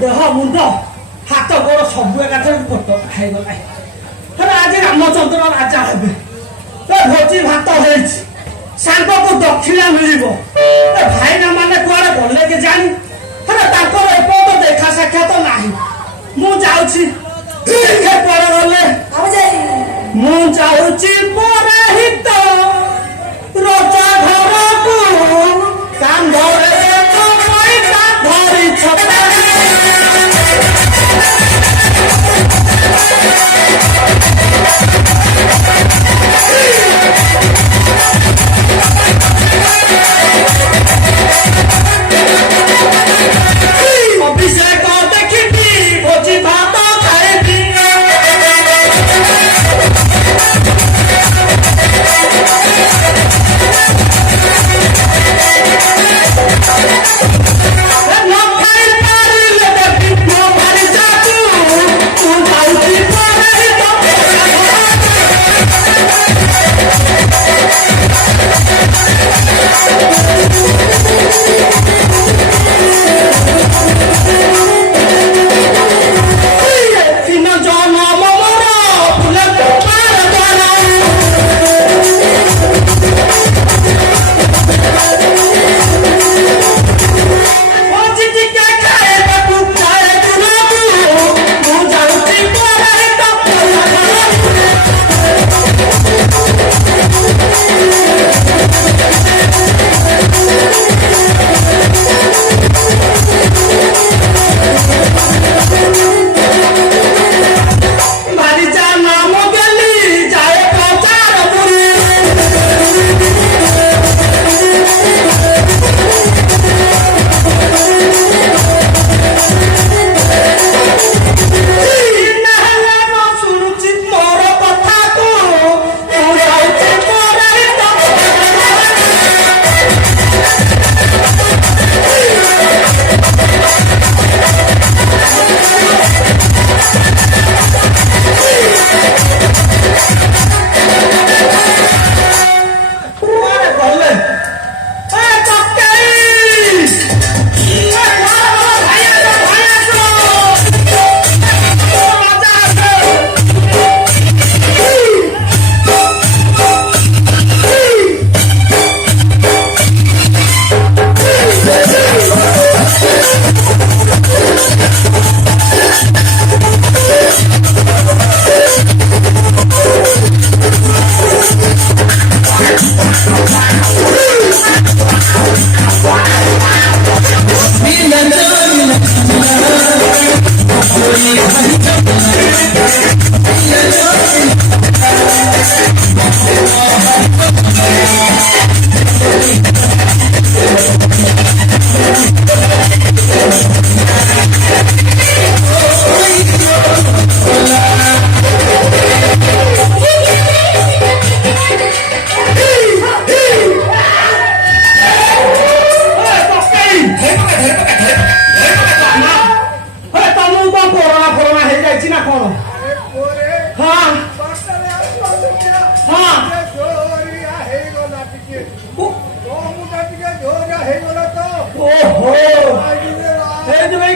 देह मुंड हाथ गोड़ सब एक खाईगला आज रामचंद्र राजा हे भोजी भात सांग को दक्षिणा मिल भाईना मान कुआड़े गले के जानी एपद देखा साक्षात ना मुझे गले मुझे परहित रजा घर को कांधरे धरी छपा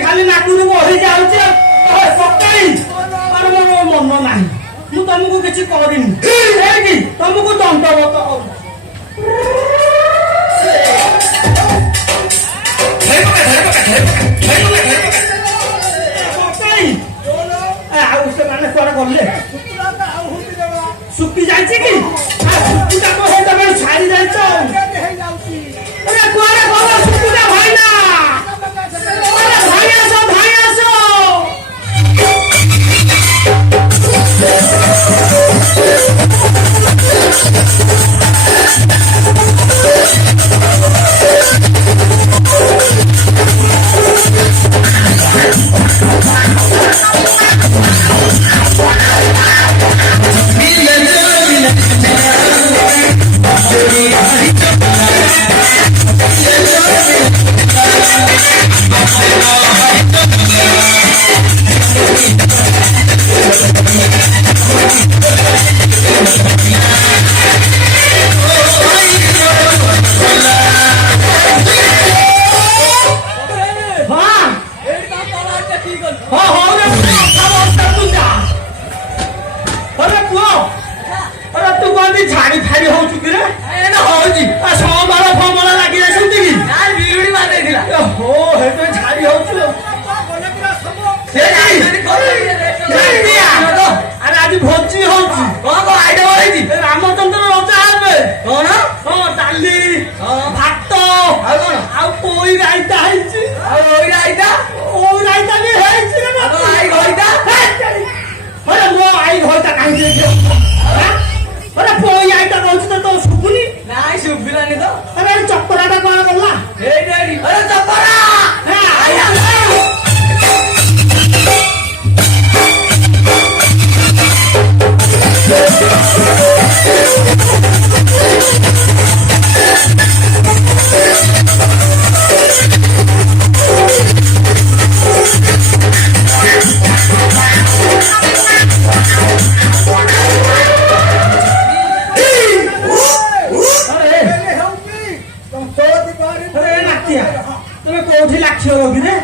खाली नाकुरी बही जाऊे मन ना मुझे तुमको किसी करनी तुमको दंडवत गले सुखी जाए कि छाड़ी जाए कुआड़े गल सुखीटा भाई ना भाई आस ହଁ ହଉ ରେ ତୁ ଯା ଆରେ ପୁଅ ଆରେ ତୁ କହନ୍ତି ଛାଡି ଫାଡି ହଉଛୁ କି ରେ ହଉଛି ସମଳ ଫମଳ ଲାଗି ଯାଇଛନ୍ତି କି ହୋ ହେତେ ଛାଡି ହଉଛୁ ଆରେ ଆଜି ଭୋଜି ହଉଛି ରାମଚନ୍ଦ୍ର ରଜା ହେବେ ହଁ ଡାଲି ଭାତ ଆଉ ପୋଇ ରାଇତା ହେଇଛି ଓଇ ରାଇତା ବି ହେଇଛି ଆରେ ମୋ ଆଈ ଘରଟା କାହିଁକି ଆରେ ପୋଇ ଆଇଟା କହୁଛି ତ ତୋ ଶୁଭୁନି ଶୁଭିଲାନି ତ ଆରେ ଚପରାଟା କଣ କଲା ଚପରା তুমি কোঠি লাখিও রবি রে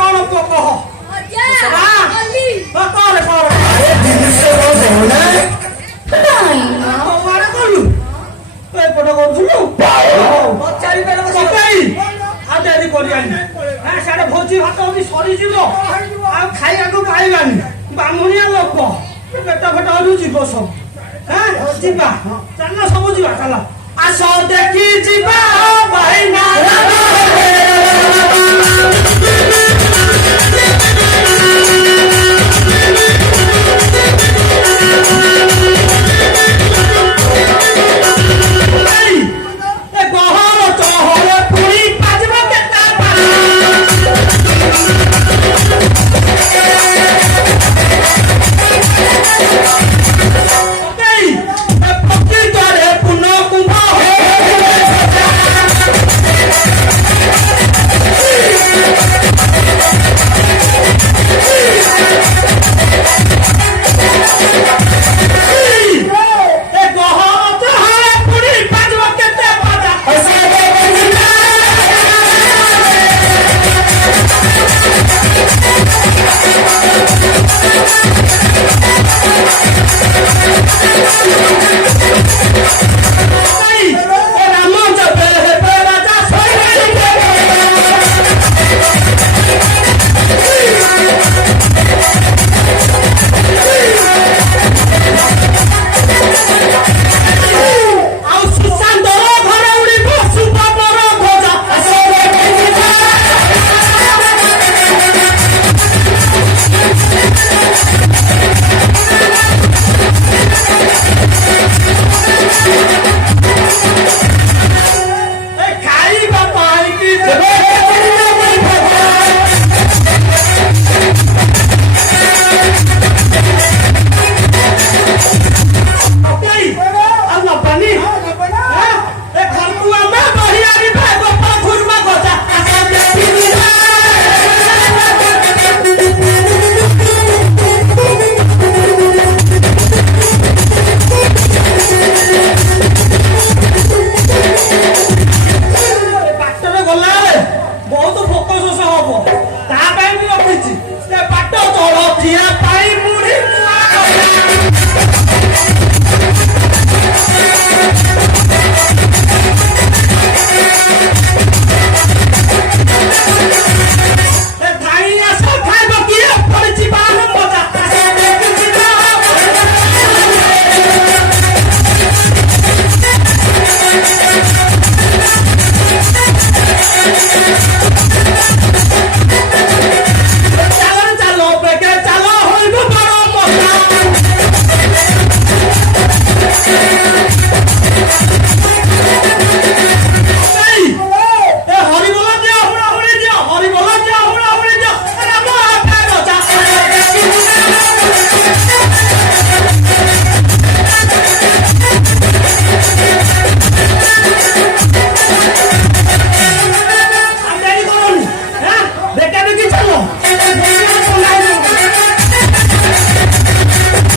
কଣ ପୁଅ କହ କଲୁ ଏପଟ କରୁଥିଲୁ ଆଉ ଡେରି କରିବାନି ସାଡେ ଭୋଜି ଭାତ ହଉଛି ସରିଯିବ ଆଉ ଖାଇବାକୁ ପାଇବାନି ବାମୁଣିଆ ଲୋକ ପେଟ ଫେଟ ହରୁ ଯିବ ସବୁ ଯିବା ଚାଲ ସବୁ ଯିବା ଚାଲ ଆସ ଦେଖି ଯିବା